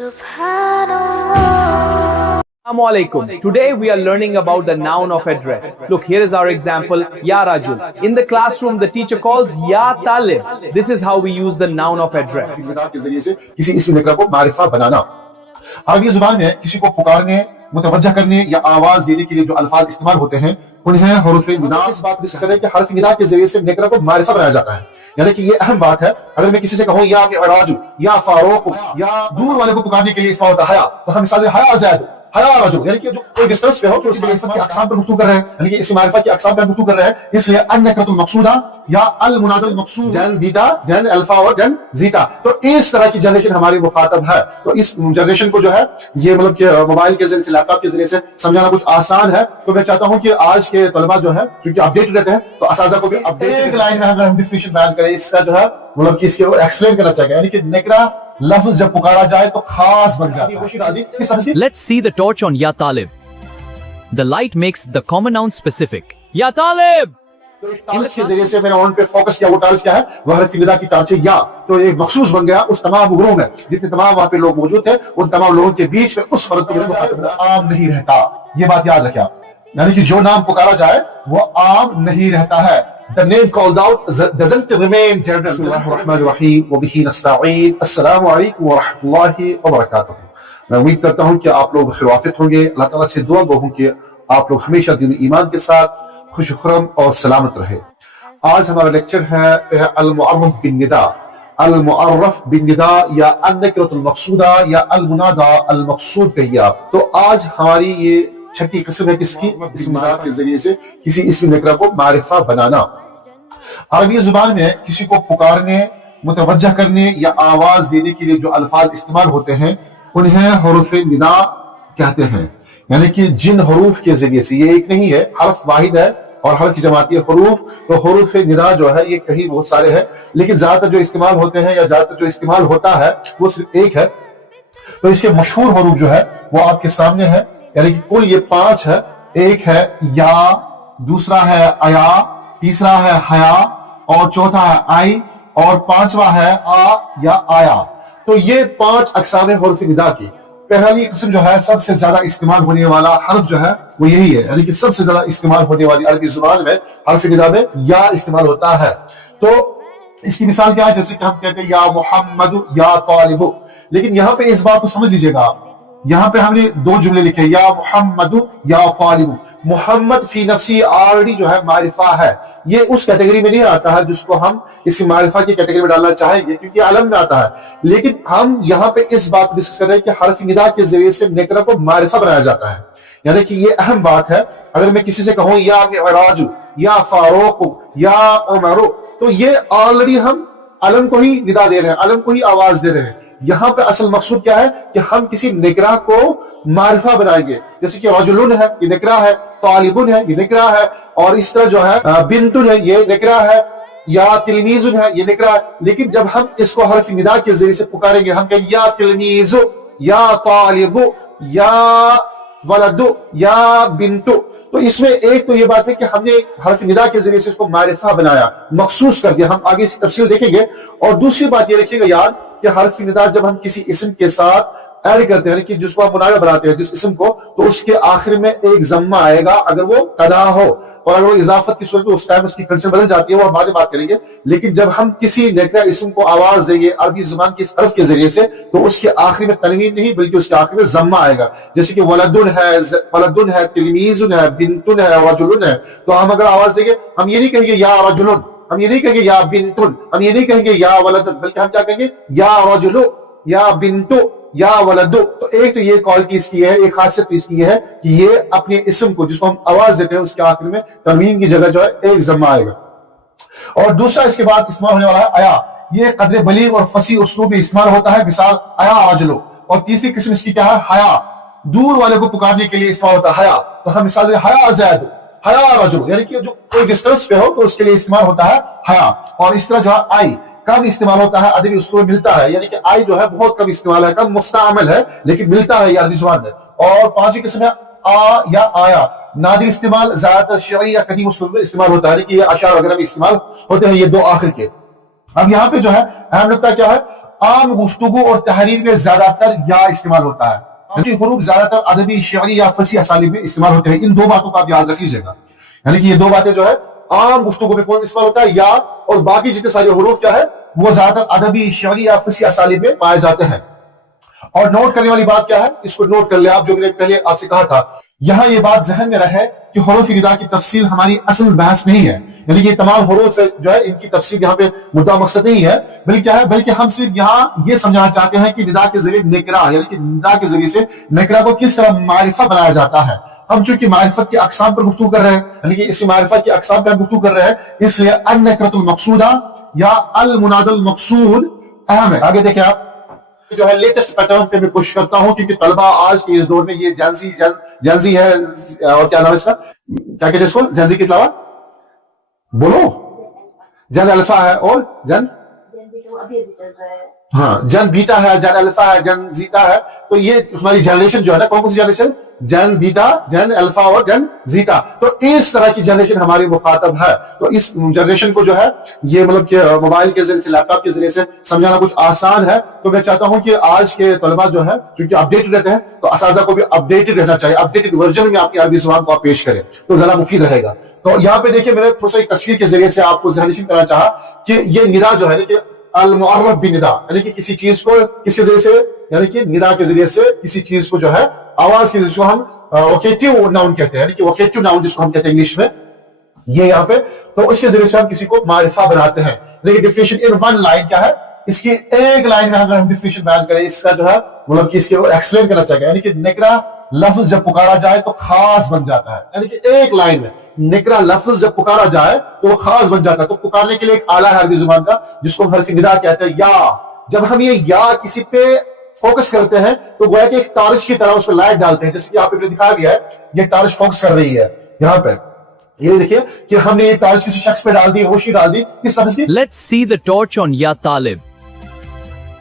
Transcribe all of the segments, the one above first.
Subhanallah. Assalamu alaikum. Today we are learning about the noun of address. Look, here is our example, Ya Rajul. In the classroom, the teacher calls Ya Talib. This is how we use the noun of address. के जरिए से किसी इसम निकरा को मारिफा बनाना। अरबी जुबान में किसी को पुकारने, मुतवज्जह करने या आवाज देने के लिए जो अल्फाज इस्तेमाल होते हैं उन्हें हुरूफ निदा। इस बात डिस्कस करें कि हर्फ निदा के जरिए से निकरा को मारिफा बनाया जाता है, यानी कि ये अहम बात है। अगर मैं किसी से कहूँ या राजू या फारूक या दूर वाले को पुकारने के लिए इस्तेमाल होता है हया, तो हम मिसाल हया ज़ैद हया राजू, यानी कि जो कोई डिस्टेंस पे हो तो इसकी मारिफा की अक़साम पर गुफ्तगू कर रहे हैं, यानी कि इस मारिफा की अक़साम पर गुफ्तगू कर रहे हैं। इसलिए अन-नकरतुल मक़सूदा या अल मुनादल मक़सूद जन बीटा जन अल्फा और जन जीटा, तो इस तरह की जनरेशन हमारी मुखातब है। तो इस जनरेशन को जो है ये मतलब कि मोबाइल के जरिए से, लैपटॉप के जरिए से समझाना कुछ आसान है। तो मैं चाहता हूं कि आज के तलबा जो है क्योंकि अपडेटेड रहते हैं तो असातिज़ा को भी अपडेट एक लाइन में हम डेफिनेशन बयान करें, इसका जो है मतलब कि इसके एक्सप्लेन करना चाहिए, यानी कि निकरा लफ्ज जब पुकारा जाए तो खास बन जाता है। Let's see the torch on Ya Talib. The light makes the common noun specific. Ya Talib! तो एक टार्च के जरिए से मैंने ऑन पे फोकस किया। वो टार्च क्या है? वह हरफ निदा की टार्च है या, तो एक मखसूस बन गया उस तमाम ग्रुप में जितने तमाम वहां पे लोग मौजूद थे, उन तमाम लोगों के बीच में उस फर्द को आम नहीं रहता। ये बात याद रखिए, यानी कि जो नाम पुकारा जाए वो आम नहीं रहता है। The name called out doesn't remain general. Bismillahirrahmanirrahim wa bihi nasta'in. Assalamu alaikum wa rahmatullahi wa barakatuh. मैं उम्मीद करता हूं कि आप लोग खैरियत होंगे। अल्लाह ताला से दुआ गो हूं कि आप लोग हमेशा दीन ईमान के साथ खुश खुरम और सलामत रहे। आज हमारा लेक्चर है अल-मुअर्रफ बिन निदा। अल-मुअर्रफ बिन निदा या अन-नकरतुल मक़सूदा या अल-मुनादा अल-मक़सूद कहिए आप। तो आज हमारी ये छठी किस्म है किसकी? इसम के जरिए से किसी इसम निकरा को मारिफा बनाना। अरबी जुबान में किसी को पुकारने, मुतवज्जह करने या आवाज देने के लिए जो अल्फाज इस्तेमाल होते हैं उन्हें हुरूफ निदा कहते हैं, यानी कि जिन हुरूफ के जरिए से, ये एक नहीं है, हर्फ वाहिद है और हर की जमाती है हुरूफ। तो हुरूफ निदा जो है ये कहीं बहुत सारे हैं, लेकिन ज्यादातर जो इस्तेमाल होते हैं या ज्यादातर जो इस्तेमाल होता है वो सिर्फ एक है। तो इसके मशहूर हुरूफ जो है वो आपके सामने है, यानी कि कुल ये 5 है। एक है या, दूसरा है अया, तीसरा है हया और चौथा है आई और पांचवा है आ या आया। तो ये 5 अक़साम हुरूफ निदा की। पहली किस्म जो है सबसे ज्यादा इस्तेमाल होने वाला हर्फ जो है वो यही है, यानी कि सबसे ज्यादा इस्तेमाल होने वाली अरबी जुबान में हर्फ निदा में या इस्तेमाल होता है। तो इसकी मिसाल क्या है? जैसे कि हम कहते हैं या मुहम्मद या तालिबु, लेकिन यहाँ पे इस बात को समझ लीजिएगा आप, यहाँ पे हमने 2 जुमले लिखे, या मुहम्मद या तालिबु। मुहम्मद फी नफ्सी ऑलरेडी जो है मारिफा है, ये उस कैटेगरी में नहीं आता है जिसको हम इस मारिफा की कैटेगरी में डालना चाहेंगे क्योंकि आलम में आता है। लेकिन हम यहाँ पे इस बात को डिस्कस कर रहे हैं कि हर्फ निदा के जरिए से निकरा को मारिफा बनाया जाता है, यानी कि ये अहम बात है। अगर मैं किसी से कहूँ या राजू या फारूक या उमर, तो ये ऑलरेडी हम अलम को ही निदा दे रहे हैं, अलम को ही आवाज दे रहे हैं। यहाँ पे असल मकसूद क्या है कि हम किसी निकरा को मारिफा बनाएंगे, जैसे कि रजुलुन है ये निकरा है, तालिबुन है ये निकरा है, और इस तरह जो है बिंतुन है ये निकरा है, या तिलमीजुन है ये निकरा है। लेकिन जब हम इसको हर्फ निदा के जरिए से पुकारेंगे, हम कहेंगे या तिलमीजु या तालिबु या वलदु या बिंतु, तो इसमें एक तो ये बात है कि हमने हर्फ निदा के जरिए से इसको मारिफा बनाया, मखसूस कर दिया। हम आगे इसकी तफसील देखेंगे। और दूसरी बात ये रखिएगा याद कि हर्फ निदा जब हम किसी इसम के साथ ऐड करते हैं कि जिसको हम मुनादा बनाते हैं जिस इसम को, तो उसके आखिर में एक जम्मा आएगा अगर वो कदा हो, और अगर वो इजाफत की सूरत में उस टाइम उसकी कंडीशन बदल जाती है, वो हम बाद में बात करेंगे। लेकिन जब हम किसी नेकरा इसम को आवाज देंगे अरबी जुबान की हर्फ के जरिए से, तो उसके आखिर में तनवीन नहीं बल्कि उसके आखिर में जम्मा आएगा। जैसे कि वलदुन है, तिलमीजुन है, बिंतुन है, रजुलुन है, तो हम अगर आवाज देंगे हम ये नहीं कहेंगे या रजुलुन, हम ये नहीं कहेंगे या बिंतुन, हम ये नहीं कहेंगे या वलदुन, बल्कि हम क्या कहेंगे या रजुलु या बिंतु या वलदु। तो एक तो ये कॉल की इसकी है, एक खासियत इसकी है कि ये अपने इसम को जिसको हम आवाज देते हैं उसके आखिर में तनवीन की जगह जो है एक जम्मा आएगा। और दूसरा इसके बाद इस्तेमाल होने वाला है अया, ये कदर बलीग और फसी उसलूब में इस्तेमाल होता है, मिसाल अया रजुलु। और तीसरी किस्म इसकी क्या है? हया, दूर वाले को पुकारने के लिए इस्तेमाल होता है हया। तो हम मिसाल हया ज़ैद हया रजुल, यानी कि जो कोई डिस्टेंस पे हो तो उसके लिए इस्तेमाल होता है हया। और इस तरह जो है आई कम इस्तेमाल होता है, अदबी उसको मिलता है, यानी कि आई जो है बहुत कम इस्तेमाल है, कम मुस्तअमल है, लेकिन मिलता है अरबी जुबान में। और 5वीं किस्म है आ या आया, नादिर इस्तेमाल, ज्यादातर शरई या कदीम उसलूब में इस्तेमाल होता है, यानी कि ये अशार वगैरह में इस्तेमाल होते हैं, ये 2 आखिर के। अब यहाँ पे जो है अहम नुक्ता क्या है? आम गुफ्तगू और तहरीर में ज्यादातर या इस्तेमाल होता है, क्योंकि हुरूफ ज्यादातर अदबी, शेरी या फसी असालिब में इस्तेमाल होते हैं। इन दो बातों का आप याद रख लीजिएगा, यानी कि ये दो बातें जो है आम गुफ्तगू में कौन इस्तेमाल होता है या, और बाकी जितने सारे हुरूफ क्या है वो ज्यादातर अदबी, शेरी या फसी असालिब में पाए जाते हैं। और नोट करने वाली बात क्या है, इसको नोट कर ले आप, जो मैंने पहले आपसे कहा था, यहां ये बात जहन में रहे कि हुरूफ निदा की तफसील हमारी असल बहस नहीं है, यानी ये तमाम हुरूफ जो है इनकी तफसील यहाँ पे मुद्दा मकसद नहीं है, बल्कि क्या है, बल्कि हम सिर्फ यहाँ ये समझाना चाहते हैं कि निदा के जरिए नेकरा, यानी कि निदा के जरिए से नेकरा को किस तरह मारिफा बनाया जाता है। हम चूंकि मारिफत की अकसाम पर गुफ्तगू कर रहे हैं, यानी कि इसी मारिफा की अकसाम पर गुफ्तगू कर रहे हैं, इसलिए अन-नकरतुल मकसूदा या अल-मुनादल मकसूद अहम है। आगे देखिए आप, जो है लेटेस्ट पैटर्न पे मैं कोशिश करता हूं, क्योंकि तलबा आज के इस दौर में ये जेंजी है, और क्या नाम है इसका, क्या कहते हैं इसको, जेंजी के अलावा बोलो, जन अल्फा है और जन अभी चल रहा है, हाँ, जन बीटा है, जन अल्फा है, जन जीता है। तो ये हमारी जनरेशन जो है ना, कौन सी जनरेशन, जन बीटा, जन अल्फा और जन जीता। तो इस तरह की जनरेशन हमारी मुखातब है। तो इस जनरेशन को जो है ये मतलब कि मोबाइल के जरिए से, लैपटॉप के जरिए से समझाना कुछ आसान है। तो मैं चाहता हूं कि आज के तलबा जो है, क्योंकि अपडेटेड रहते हैं, तो असातिज़ा को भी अपडेटेड रहना चाहिए, अपडेटेड वर्जन में आपकी अरबी ज़ुबान को आप पेश करें तो ज्यादा मुफीद रहेगा। तो यहाँ पे देखिए, मैंने थोड़ा सा एक तस्वीर के जरिए से आपको ज़हननशीन करना चाहा कि ये निदा जो है कि अल-मुअर्रफ बिनिदा, यानी कि किसी चीज को किसके जरिए से, यानी कि निदा के जरिए से किसी चीज को जो है आवाज के जरिए से हम वोकेटिव नाउन कहते हैं, यानी कि वोकेटिव नाउन जिसको हम कहते हैं इंग्लिश में, ये यहाँ पे, तो इसके जरिए से हम किसी को मारिफा बनाते हैं। लेकिन डिफिनेशन इन वन लाइन क्या है, इसकी एक लाइन में अगर हम डिफिनेशन बयान करें, इसका जो है मतलब कि इसके एक्सप्लेन करना चाहिए, यानी कि नेकरा लफ्ज जब पुकारा जाए तो खास बन जाता है, यानी कि एक लाइन में नेकरा लफ्ज जब पुकारा जाए तो वो खास बन जाता है। तो पुकारने के लिए एक आला है अरबी जुबान का जिसको हम हर्फ निदा कहते हैं, या। जब हम ये या किसी पे फोकस करते हैं तो गोया कि एक टार्च की तरह उस पर लाइट डालते हैं, जैसे कि आप दिखा गया है, ये टार्च फोकस कर रही है यहाँ पे, ये देखिए कि हमने ये टार्च किसी शख्स पे डाल दी, रोशनी डाल दी, किस लफ्ज की। Let's see the torch on Ya Talib.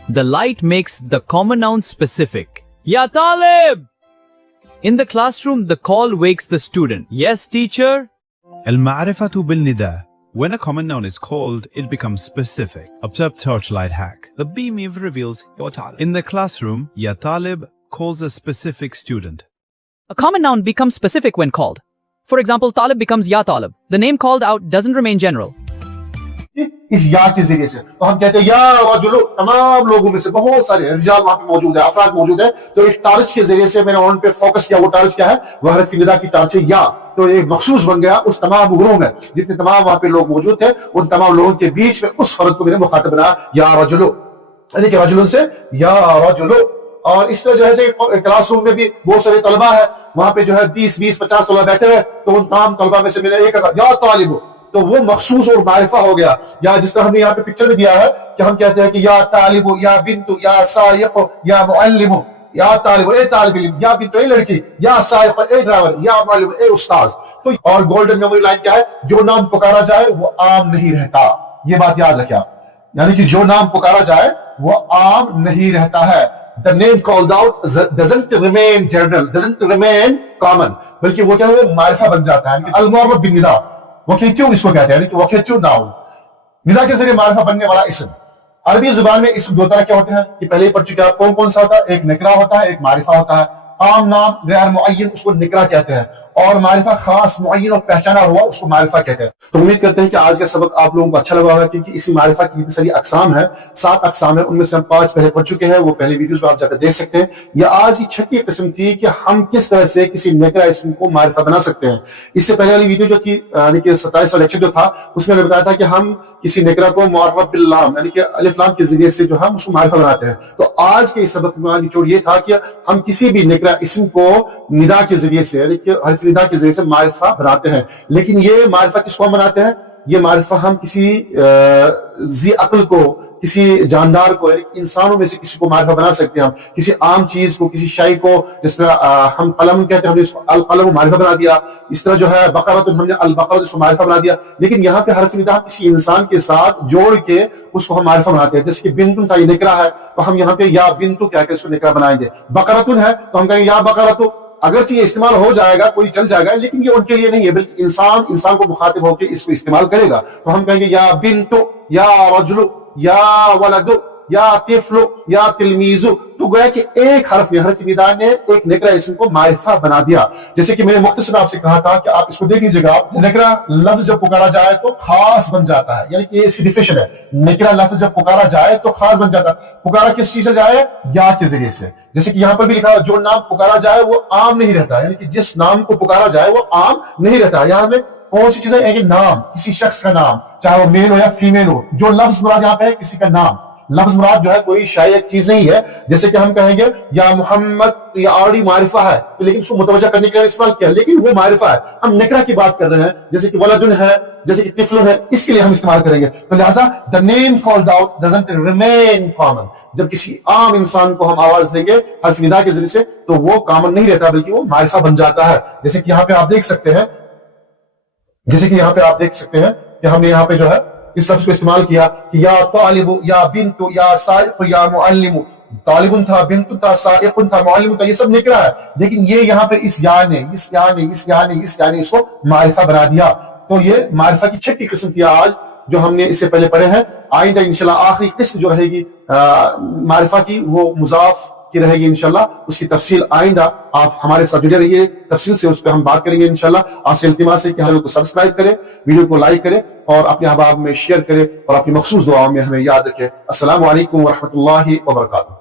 The light makes the common noun specific. Ya Talib! In the classroom, the call wakes the student. Yes, teacher? Al-ma'rifatu bil-nida. When a common noun is called, it becomes specific. Observe torchlight hack. The beam reveals Ya Talib. In the classroom, Ya Talib calls a specific student. A common noun becomes specific when called. For example, Talib becomes Ya Talib. The name called out doesn't remain general. इस या के जरिए से तो हम कहते हैं या रजुल, तमाम लोगों में से बहुत सारे रिजाल वहां पे मौजूद है, अफराद मौजूद है। तो एक टार्च के जरिए से मैंने उन पे फोकस किया, वो टार्च क्या है, वह हरफ निदा की टार्च है या। तो एक मखसूस बन गया उस तमाम ग्रुप में, जितने तमाम वहां पे लोग मौजूद थे, उन तमाम लोगों के बीच में उस फर्द को मैंने मुखातब बनाया या रजुल, यानी कि रजुल से या रजुल। और इस तरह जो है क्लासरूम में भी बहुत सारे तलबा है, वहां पे जो है 30, 20, 50 तलबा बैठे हैं, तो उन तमाम तलबा में से मैंने एक कहा या तालिब, तो वो मखसूस और मारिफा हो गया। या जिस तरह हमने यहाँ पे पिक्चर में दिया है कि हम कहते हैं कि या तालिबु, या बिंतु, या साइक़ु, या मुअल्लिमु, या तालिबु ए तालिब इल्म, या बिंतु ए लड़की, या साइक़ु ए ड्राइवर, या मुअल्लिमु ए उस्ताद। तो और गोल्डन मेमोरी लाइन क्या है, जो नाम पुकारा जाए वो आम नहीं रहता, ये बात याद रखिए आप, यानी कि जो नाम पुकारा जाए वो आम नहीं रहता है। The name called out doesn't remain general, doesn't remain common, बल्कि वो क्या है, वो मारिफा बन जाता है। अल-मुअर्रफ बिन-निदा, वोकेटिव इसको कहते हैं, वोकेटिव नाउन, निदा के जरिए मारिफा बनने वाला इस्म। अरबी जुबान में इस्म दो तरह के होते हैं, ये पहले ही पढ़ चुके हैं, कौन कौन सा होता है, एक निकरा होता है, एक मारिफा होता है। आम नाम गैर मुअय्यन उसको निकरा कहते हैं, और मारिफा खास मुअय्यन और पहचाना हुआ उसको मारिफा कहते हैं। तो उम्मीद करते हैं कि आज का सबक आप लोगों को अच्छा लगा होगा, क्योंकि इसी मारिफा की जितनी सारी अकसाम है, 7 अकसाम है, उनमें से हम 5 पहले पढ़ चुके हैं, वो पहले वीडियोस में आप जाकर देख सकते हैं। ये आज की छठी किस्म थी कि हम किस तरह से किसी नेकरा इस्म को मारिफा बना सकते हैं। इससे पहले वाली वीडियो जो थी, यानी कि 27वां लेक्चर जो था, उसमें मैंने बताया था कि हम किसी नेकरा को मुअर्रफ बिल लाम, यानी कि अलिफ लाम के जरिए से जो हम उसको मारिफा बनाते हैं। तो आज के इस सबक में निचोड़ ये था कि हम किसी भी नेकरा इस्म को निदा के जरिए से, यानी कि हर्फ निदा के जरिए से मारिफा बनाते हैं। लेकिन ये मारिफा किसको हम बनाते हैं, ये मारिफा हम किसी जी अक्ल को, किसी जानदार को, इंसानों में से किसी को मारिफा बना सकते हैं। हम किसी आम चीज को, किसी शाई को, जिस तरह हम कलम कहते हैं, हमने इसको अल कलम मारिफा बना दिया। इस तरह जो है बकरा, हमने अल बकरा इसको मारिफा बना दिया। लेकिन यहाँ पे हर्फ निदा किसी इंसान के साथ जोड़ के उसको हम मारिफा बनाते हैं। जैसे कि बिंतुन था, ये निकरा है, तो हम यहाँ पे या बिंतु कहकर इसको निकरा बनाएंगे। बकरतुन है तो हम कहेंगे या बकरतु, अगरचे ये इस्तेमाल हो जाएगा, कोई चल जाएगा, लेकिन ये उनके लिए नहीं है, बल्कि इंसान को मुखातिब होकर इसको इस्तेमाल करेगा। तो हम कहेंगे या बिंतु, या रजुलु, या वलदु, या तिफ्लु या तिलमीजु, तो गया कि एक हरफ में हरफ निदा ने एक नेकरा इसम को मारिफा बना दिया। जैसे कि मैंने मुख्तसर आपसे कहा था कि आप इसको देख लीजिएगा, नेकरा लफ्ज जब पुकारा जाए तो खास बन जाता है, यानी कि ये इसकी डिफिनेशन है। नेकरा लफ्ज जब पुकारा जाए तो खास बन जाता है। पुकारा किस चीज से जाए? या के जरिए से। जैसे कि यहाँ पर भी लिखा है, जो नाम पुकारा जाए वो आम नहीं रहता, यानी कि जिस नाम को पुकारा जाए वो आम नहीं रहता। यहाँ में कौन सी चीज है? एक नाम, किसी शख्स का नाम, चाहे वो मेल हो या फीमेल हो। जो लफ्ज मुराद यहाँ पे है किसी का नाम, लफ्ज मुराद जो है कोई शायद चीज नहीं है। जैसे कि हम कहेंगे या मोहम्मद, या ऑलरेडी मारिफा है, लेकिन उसको मुतवज्जा करने के लिए इस्तेमाल किया, लेकिन वो मारिफा है। हम नेकरा की बात कर रहे हैं, जैसे कि वलदुन है, जैसे कि तिफलुन है, इसके लिए हम इस्तेमाल करेंगे। तो लिहाजा the name called out doesn't remain common. जब किसी आम इंसान को हम आवाज देंगे हर्फ निदा के जरिए से, तो वो कॉमन नहीं रहता, बल्कि वो मारिफा बन जाता है। जैसे कि यहाँ पे आप देख सकते हैं, कि हमने यहाँ पे जो है इस लफ्ज को इस्तेमाल किया कि या तालिबु, या बिन्तु, या साइक़ु, या मुअल्लिमु। तालिबुन था, बिन्तु था, साइक़ुन था, मुअल्लिमु था, ये सब निकरा है, लेकिन ये यहाँ पे इस या ने इसको मारिफा बना दिया। तो ये मारिफा की छठी किस्म थी आज जो हमने इससे पहले पढ़े हैं। आइंदा इंशाल्लाह आखिरी किस्म जो रहेगी मारिफा की, वो मुजाफ की रहेगी इंशाल्लाह। उसकी तफसील आइंदा आप हमारे साथ जुड़े रहिए, तफसील से उस पर हम बात करेंगे इंशाल्लाह। आपसे इल्तिमास है कि चैनल को सब्सक्राइब करें, वीडियो को लाइक करें और अपने अहबाब में शेयर करें और अपनी मखसूस दुआओं में हमें याद रखें। अस्सलामु अलैकुम व रहमतुल्लाहि व बरकातुहू।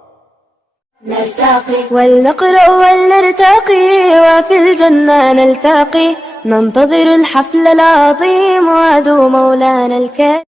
ولنقرأ ولنرتقي وفي الجنة نلتقي ننتظر الحفل العظيم وعدو مولانا الكريم